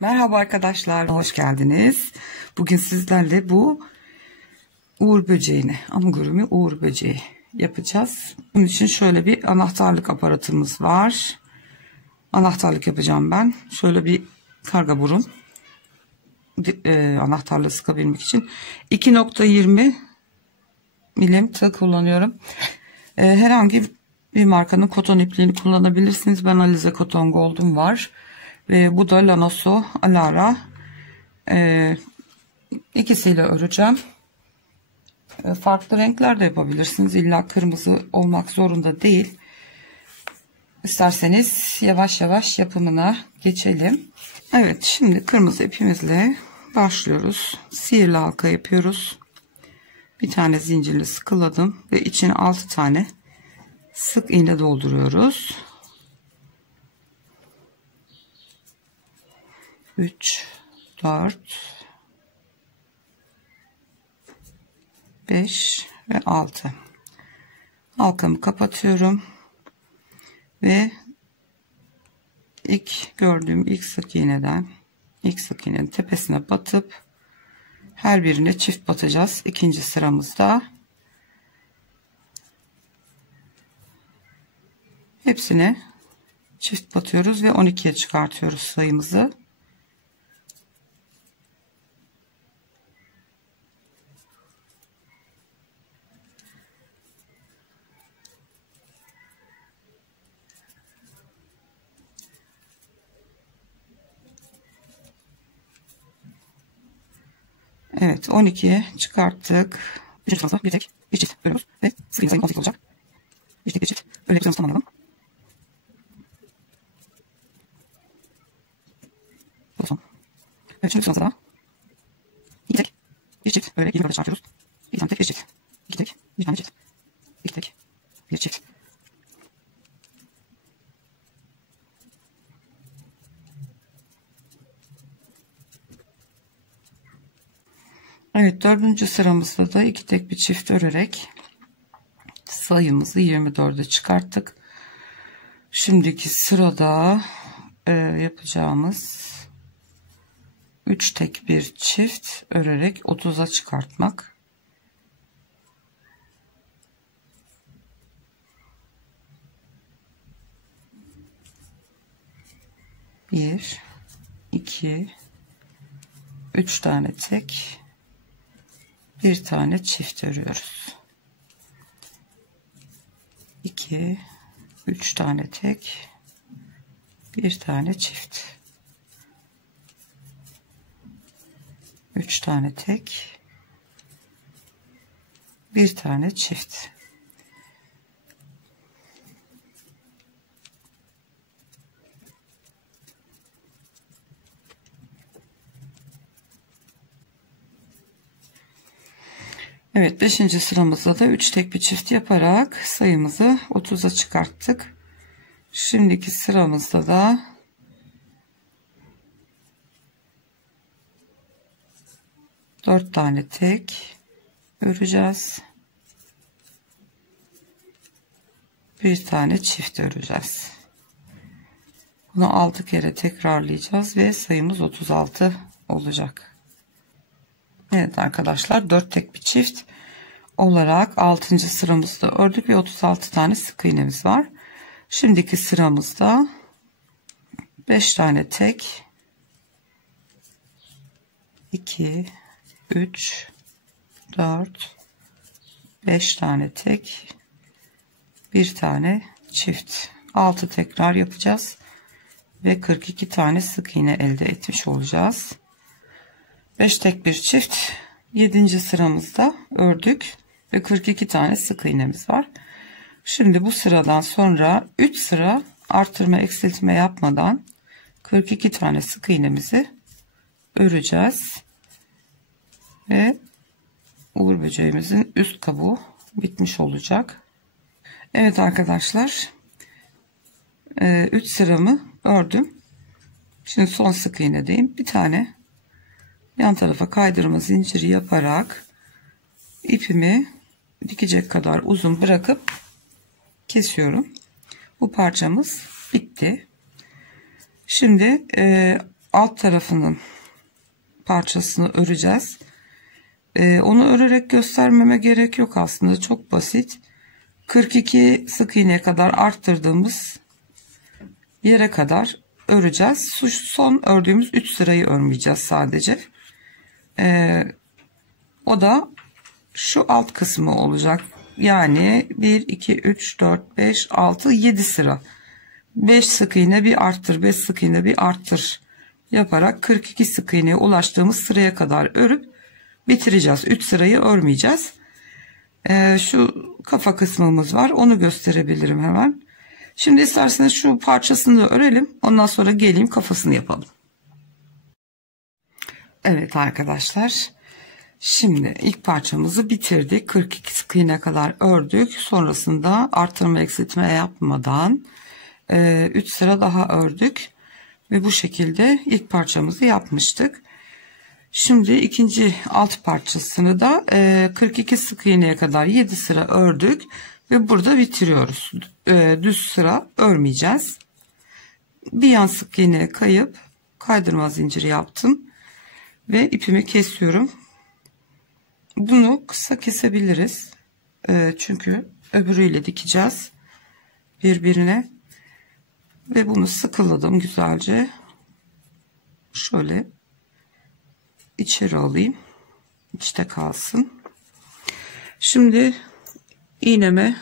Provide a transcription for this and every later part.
Merhaba arkadaşlar, hoş geldiniz. Bugün sizlerle bu uğur böceğini, amigurumi uğur böceği yapacağız. Bunun için şöyle bir anahtarlık aparatımız var. Anahtarlık yapacağım ben. Şöyle bir karga burun anahtarlığı sıkabilmek için 2.20 milim tığ kullanıyorum. Herhangi bir markanın koton ipliğini kullanabilirsiniz. Ben Alize Koton Gold'um var. Ve bu da Lanoso Alara. İkisiyle öreceğim. Farklı renkler de yapabilirsiniz. İlla kırmızı olmak zorunda değil. İsterseniz yavaş yavaş yapımına geçelim. Evet, şimdi kırmızı ipimizle başlıyoruz. Sihirli halka yapıyoruz. Bir tane zincirli sıkıladım ve içine 6 tane sık iğne dolduruyoruz. 3, 4, 5 ve 6. Halkamı kapatıyorum ve ilk sık iğneden ilk sık iğnenin tepesine batıp her birine çift batacağız. İkinci sıramızda hepsine çift batıyoruz ve 12'ye çıkartıyoruz sayımızı. Evet, 12'ye çıkarttık. Bir fazla bir tek bir çift bölüyoruz ve sık iğne sayım 18 olacak. Bir tek bir çift öyle yapacağımızı tamamlayalım. Bu son. Evet, şimdi sırada iki tek bir çift böyle 20 çıkartıyoruz. Bir tane tek bir çift. İki tek bir tane çift. İki tek bir çift. Evet, dördüncü sıramızda da iki tek bir çift örerek sayımızı 24'e çıkarttık. Şimdiki sırada yapacağımız 3 tek bir çift örerek 30'a çıkartmak. Bir, iki, 3 tane tek, bir tane çift örüyoruz. 2, 3 tane tek, bir tane çift. 3 tane tek, bir tane çift. Evet, 5. sıramızda da 3 tek bir çift yaparak sayımızı 30'a çıkarttık. Şimdiki sıramızda da 4 tane tek öreceğiz. Bir tane çift öreceğiz. Bunu 6 kere tekrarlayacağız ve sayımız 36 olacak. Evet arkadaşlar, 4 tek bir çift olarak 6. sıramızda ördük ve 36 tane sık iğnemiz var. Şimdiki sıramızda 5 tane tek, 2, 3, 4, 5 tane tek, bir tane çift. 6 tekrar yapacağız ve 42 tane sık iğne elde etmiş olacağız. 5 tek bir çift 7. sıramızda ördük ve 42 tane sık iğnemiz var. Şimdi bu sıradan sonra 3 sıra artırma eksiltme yapmadan 42 tane sık iğnemizi öreceğiz ve uğur böceğimizin üst kabuğu bitmiş olacak. Evet arkadaşlar, 3 sıramı ördüm. Şimdi son sık iğnedeyim. Bir tane yan tarafa kaydırma zinciri yaparak ipimi dikecek kadar uzun bırakıp kesiyorum. Bu parçamız bitti. Şimdi alt tarafının parçasını öreceğiz. Onu örerek göstermeme gerek yok aslında, çok basit. 42 sık iğneye kadar arttırdığımız yere kadar öreceğiz. Şu son ördüğümüz 3 sırayı örmeyeceğiz sadece. O da şu alt kısmı olacak. Yani 1 2 3 4 5 6 7 sıra. 5 sık iğne bir arttır, 5 sık iğne bir arttır yaparak 42 sık iğneye ulaştığımız sıraya kadar örüp bitireceğiz. 3 sırayı örmeyeceğiz. Şu kafa kısmımız var, onu gösterebilirim hemen. Şimdi isterseniz şu parçasını da örelim, ondan sonra geleyim kafasını yapalım. Evet arkadaşlar, şimdi ilk parçamızı bitirdik. 42 sık iğne kadar ördük. Sonrasında artırma eksiltme yapmadan 3 sıra daha ördük ve bu şekilde ilk parçamızı yapmıştık. Şimdi ikinci alt parçasını da 42 sık iğneye kadar 7 sıra ördük ve burada bitiriyoruz. Düz sıra örmeyeceğiz. Bir yan sık iğneye kayıp kaydırma zinciri yaptım ve ipimi kesiyorum. Bunu kısa kesebiliriz. Çünkü öbürüyle dikeceğiz birbirine. Ve bunu sıkıladım güzelce. Şöyle içeri alayım. İçte kalsın. Şimdi iğneme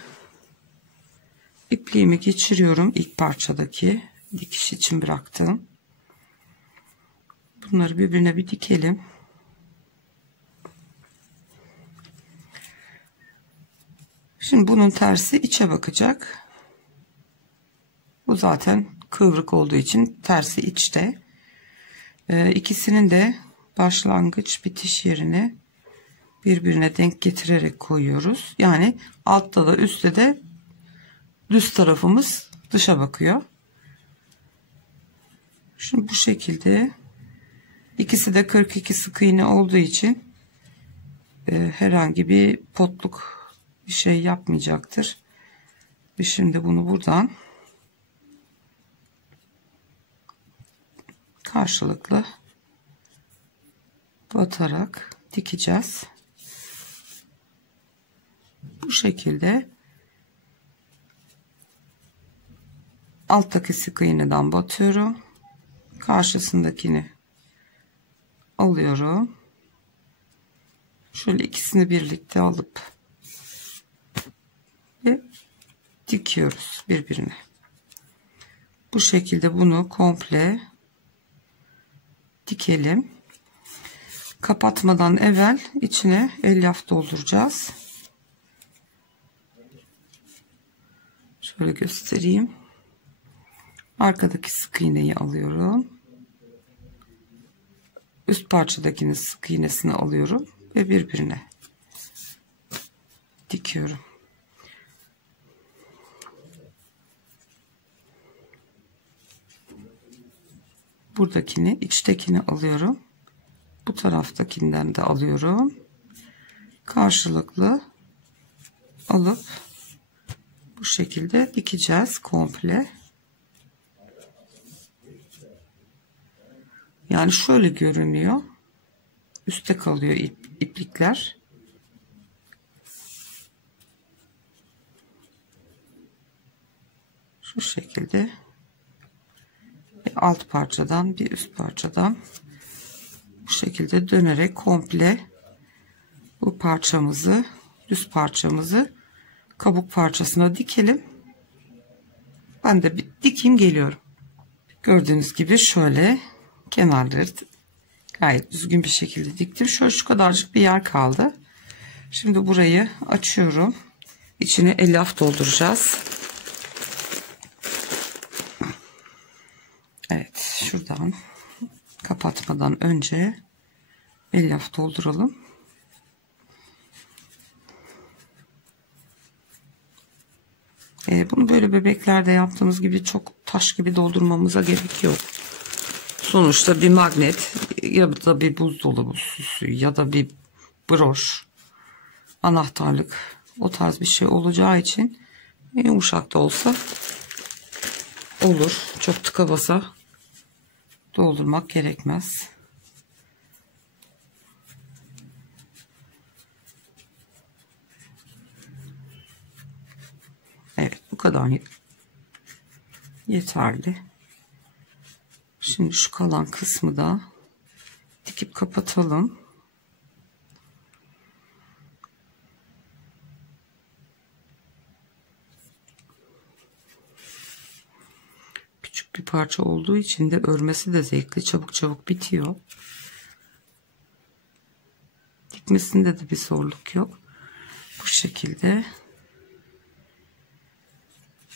ipliğimi geçiriyorum. İlk parçadaki dikiş için bıraktım. Bunları birbirine bir dikelim. Şimdi bunun tersi içe bakacak. Bu zaten kıvrık olduğu için tersi içte. İkisinin de başlangıç bitiş yerini birbirine denk getirerek koyuyoruz. Yani altta da üstte de düz tarafımız dışa bakıyor. Şimdi bu şekilde ikisi de 42 sık iğne olduğu için herhangi bir potluk bir şey yapmayacaktır. Ve şimdi bunu buradan karşılıklı batarak dikeceğiz. Bu şekilde alttaki sık iğneden batıyorum. Karşısındakini alıyorum. Şöyle ikisini birlikte alıp ve dikiyoruz birbirine. Bu şekilde bunu komple dikelim. Kapatmadan evvel içine elyaf dolduracağız. Şöyle göstereyim. Arkadaki sık iğneyi alıyorum. Üst parçadakinin sık iğnesini alıyorum ve birbirine dikiyorum. Buradakini, içtekini alıyorum. Bu taraftakinden de alıyorum. Karşılıklı alıp bu şekilde dikeceğiz komple. Yani şöyle görünüyor. Üstte kalıyor iplikler. Şu şekilde bir alt parçadan bir üst parçadan bu şekilde dönerek komple bu parçamızı, düz parçamızı kabuk parçasına dikelim. Ben de bir dikeyim geliyorum. Gördüğünüz gibi şöyle kenarları gayet düzgün bir şekilde diktim. Şöyle şu kadarcık bir yer kaldı. Şimdi burayı açıyorum. İçine elyaf dolduracağız. Evet, şuradan kapatmadan önce elyaf dolduralım. Bunu böyle bebeklerde yaptığımız gibi çok taş gibi doldurmamıza gerek yok. Sonuçta bir magnet ya da bir buzdolabı süsü ya da bir broş, anahtarlık, o tarz bir şey olacağı için yumuşak da olsa olur. Çok tıka basa doldurmak gerekmez. Evet, bu kadar yeterli. Şimdi şu kalan kısmı da dikip kapatalım. Küçük bir parça olduğu için de örmesi de zevkli, çabuk çabuk bitiyor. Dikmesinde de bir zorluk yok. Bu şekilde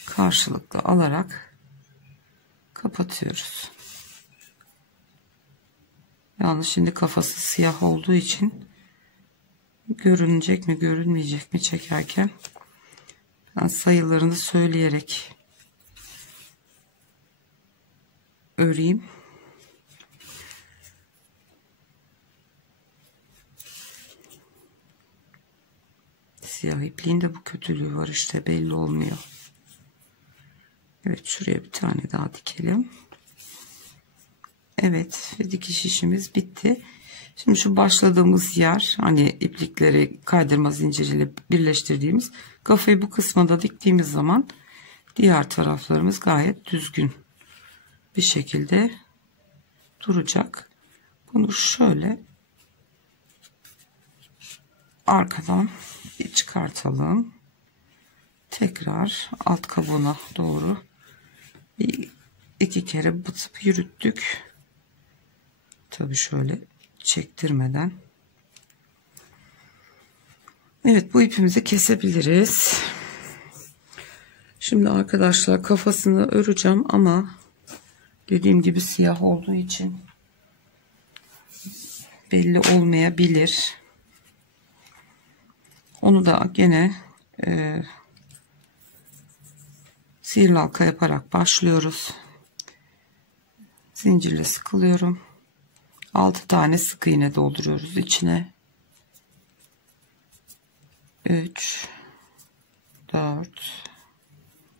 karşılıklı alarak kapatıyoruz. Yalnız şimdi kafası siyah olduğu için görünecek mi görünmeyecek mi çekerken ben sayılarını söyleyerek öreyim. Siyah ipliğin de bu kötülüğü var işte, belli olmuyor. Evet, şuraya bir tane daha dikelim. Evet, ve dikiş işimiz bitti. Şimdi şu başladığımız yer, hani iplikleri kaydırma zinciriyle birleştirdiğimiz kafayı bu kısmında diktiğimiz zaman diğer taraflarımız gayet düzgün bir şekilde duracak. Bunu şöyle arkadan bir çıkartalım. Tekrar alt kabuğuna doğru iki kere batıp yürüttük. Tabii şöyle çektirmeden. Evet, bu ipimizi kesebiliriz. Şimdi arkadaşlar kafasını öreceğim ama dediğim gibi siyah olduğu için belli olmayabilir. Onu da gene sihirli halka yaparak başlıyoruz. Zincirle sıkılıyorum. 6 tane sık iğne dolduruyoruz içine. 3 4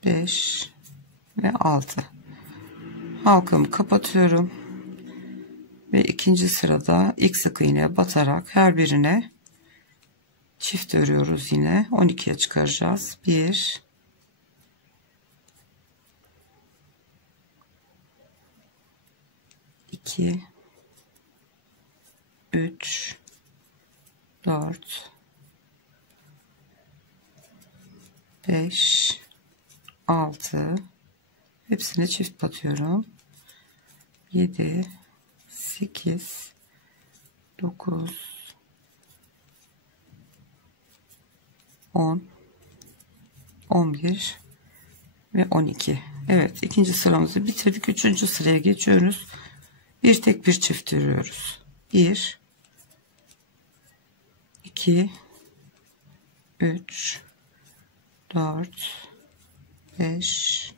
5 ve 6. Halkamı kapatıyorum ve ikinci sırada ilk sık iğneye batarak her birine çift örüyoruz. Yine 12'ye çıkaracağız. 1 2 3 4 5 6, hepsine çift batıyorum. 7 8 9 10 11 ve 12. Evet, ikinci sıramızı bitirdik. Üçüncü sıraya geçiyoruz. Bir tek bir çift örüyoruz. 1 2 3 4 5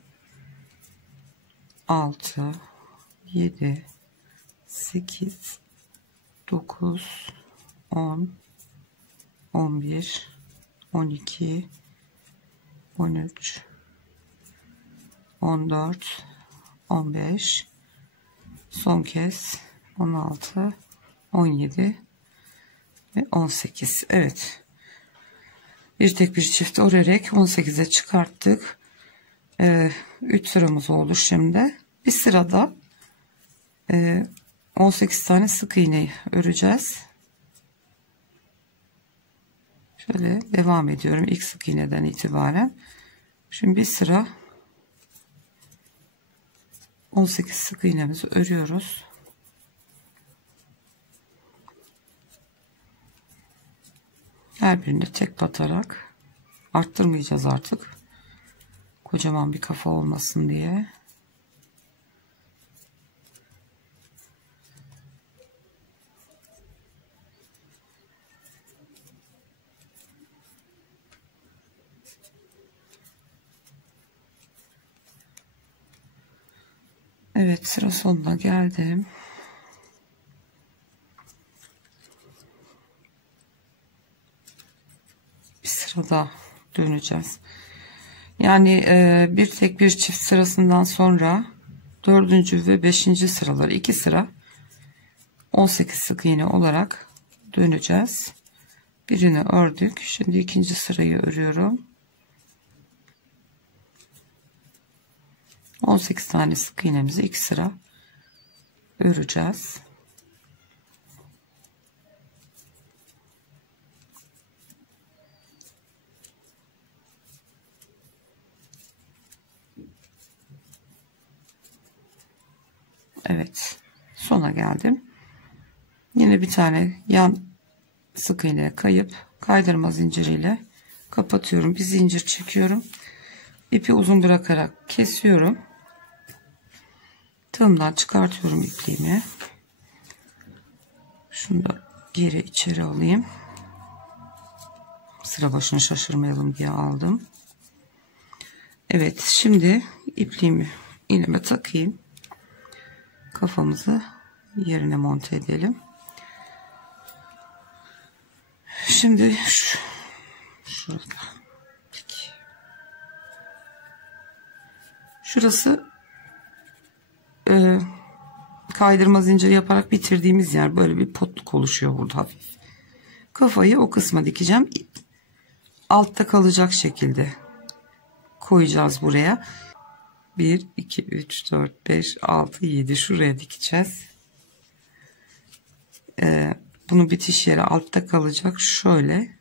6 7 8 9 10 11 12 13 14 15, son kez 16 17 ve 18. Evet, bir tek bir çift örerek 18'e çıkarttık. 3 sıramız oldu. Şimdi bir sırada 18 tane sık iğne öreceğiz. Şöyle devam ediyorum ilk sık iğneden itibaren. Şimdi bir sıra 18 sık iğnemizi örüyoruz. Her birine tek batarak, arttırmayacağız artık. Kocaman bir kafa olmasın diye. Evet, sıra sonuna geldim. Bir sırada döneceğiz. Yani bir tek bir çift sırasından sonra 4. ve 5. sıraları 2 sıra 18 sık iğne olarak döneceğiz. Birini ördük. Şimdi ikinci sırayı örüyorum. 18 tane sık iğnemizi 2 sıra öreceğiz. Evet, sona geldim. Yine bir tane yan sık iğneye kayıp kaydırma zinciriyle kapatıyorum. Bir zincir çekiyorum. İpi uzun bırakarak kesiyorum. Tığımdan çıkartıyorum ipliğimi. Şunu da geri içeri alayım. Sıra başını şaşırmayalım diye aldım. Evet, şimdi ipliğimi iğneme takayım. Kafamızı yerine monte edelim. Şimdi şurada. Şurası kaydırma zinciri yaparak bitirdiğimiz yer. Böyle bir potluk oluşuyor burada hafif. Kafayı o kısma dikeceğim. Altta kalacak şekilde koyacağız buraya. 1, 2, 3, 4, 5, 6, 7 şuraya dikeceğiz. Bunun bitiş yeri altta kalacak. Şöyle.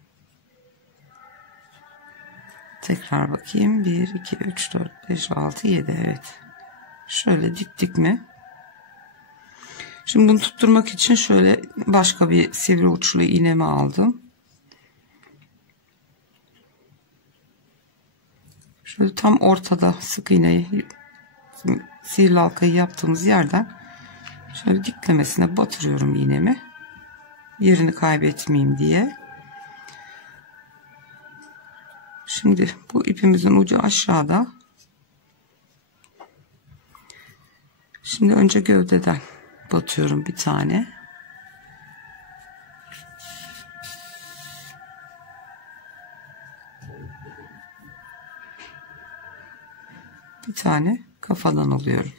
Tekrar bakayım. 1, 2, 3, 4, 5, 6, 7. Evet. Şöyle diktik mi? Şimdi bunu tutturmak için şöyle başka bir sivri uçlu iğnemi aldım. Şöyle tam ortada sık iğneyi, sihirli halkayı yaptığımız yerden şöyle diklemesine batırıyorum iğnemi. Yerini kaybetmeyeyim diye. Şimdi bu ipimizin ucu aşağıda. Şimdi önce gövdeden batıyorum bir tane. Bir tane kafadan alıyorum.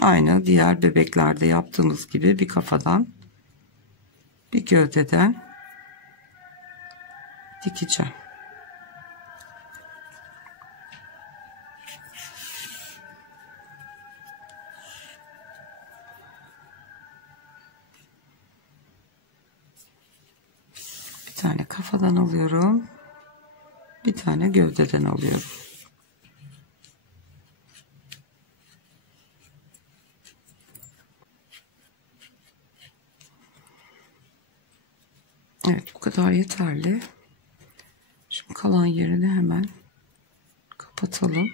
Aynı diğer bebeklerde yaptığımız gibi bir kafadan, bir gövdeden dikeceğim. Bir tane kafadan alıyorum. Bir tane gövdeden alıyorum. Evet, bu kadar yeterli. Şimdi kalan yerini hemen kapatalım.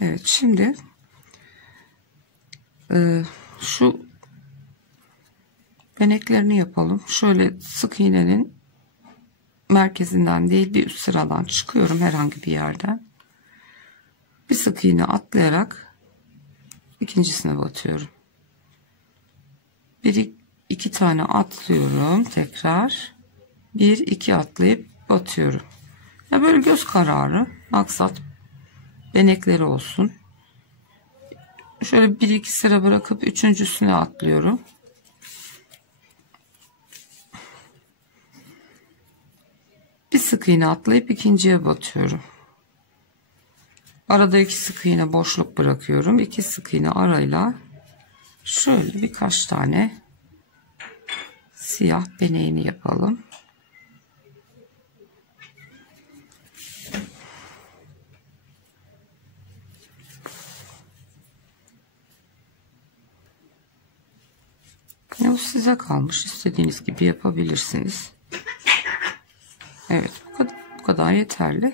Evet, şimdi şu beneklerini yapalım. Şöyle sık iğnenin merkezinden değil bir üst sıradan çıkıyorum herhangi bir yerden. Bir sık iğne atlayarak ikincisine batıyorum. Bir iki tane atlıyorum tekrar. Bir iki atlayıp batıyorum. Ya böyle göz kararı, maksat benekleri olsun. Şöyle bir iki sıra bırakıp üçüncüsüne atlıyorum. Bir sık iğne atlayıp ikinciye batıyorum. Arada iki sık iğne boşluk bırakıyorum. İki sık iğne arayla şöyle birkaç tane siyah beneğini yapalım. Bu size kalmış. İstediğiniz gibi yapabilirsiniz. Evet, bu kadar yeterli.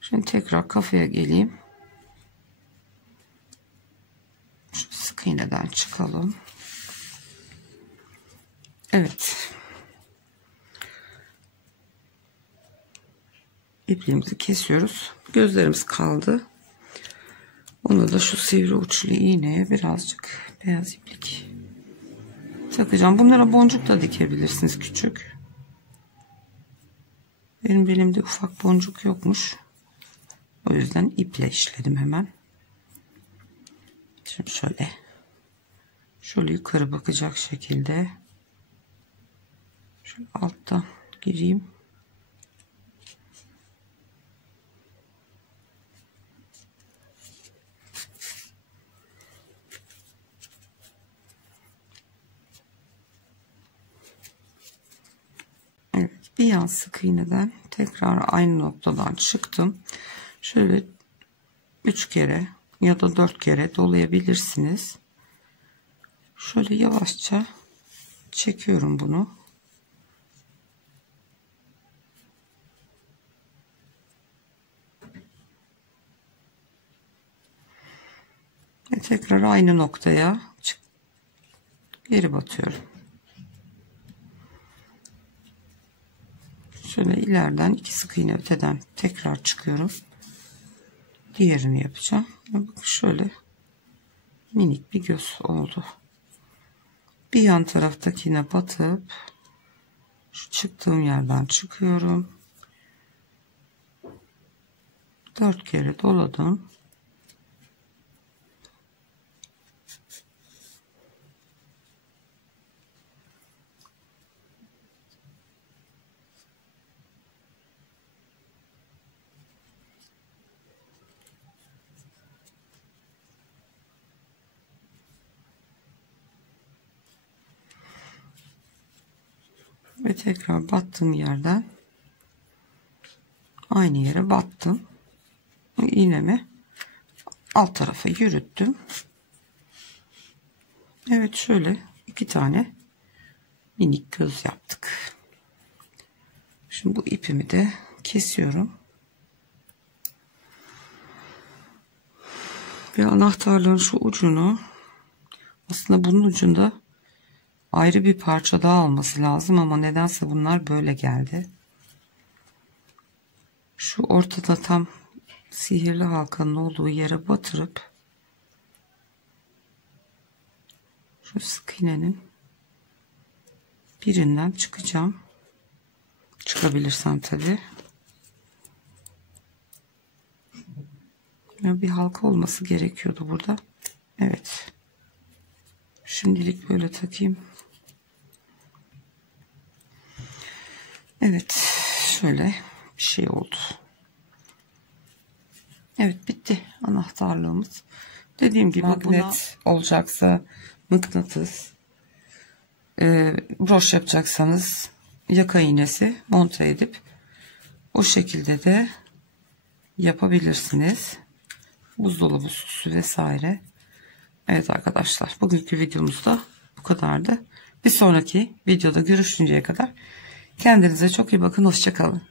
Şimdi tekrar kafaya geleyim. Şu sık iğneden çıkalım. Evet. İpliğimizi kesiyoruz. Gözlerimiz kaldı. Onu da şu sivri uçlu iğneye birazcık beyaz iplik takacağım. Bunlara boncuk da dikebilirsiniz, küçük. Benim elimde ufak boncuk yokmuş. O yüzden iple işledim hemen. Şimdi şöyle yukarı bakacak şekilde şöyle alttan gireyim. Evet, bir yan sık iğneden tekrar aynı noktadan çıktım. Şöyle 3 kere ya da 4 kere dolayabilirsiniz. Şöyle yavaşça çekiyorum bunu. Ve tekrar aynı noktaya geri batıyorum. Şöyle ileriden 2 sık iğne öteden tekrar çıkıyorum. Diğerini yapacağım. Bakın şöyle minik bir göz oldu. Bir yan taraftakine batıp şu çıktığım yerden çıkıyorum. 4 kere doladım. Ve tekrar battığım yerden aynı yere battım. İğnemi alt tarafa yürüttüm. Evet, şöyle 2 tane minik göz yaptık. Şimdi bu ipimi de kesiyorum. Ve anahtarlığın şu ucunu, aslında bunun ucunda ayrı bir parça daha olması lazım ama nedense bunlar böyle geldi. Şu ortada tam sihirli halkanın olduğu yere batırıp şu sık iğnenin birinden çıkacağım. Çıkabilirsem tabii. Bir halka olması gerekiyordu burada. Evet. Şimdilik böyle takayım. Evet. Şöyle bir şey oldu. Evet, bitti anahtarlığımız. Dediğim gibi magnet olacaksa mıknatıs, broş yapacaksanız yaka iğnesi monte edip o şekilde de yapabilirsiniz. Buzdolabı süsü vesaire. Evet arkadaşlar, bugünkü videomuz da bu kadardı. Bir sonraki videoda görüşünceye kadar kendinize çok iyi bakın. Hoşça kalın.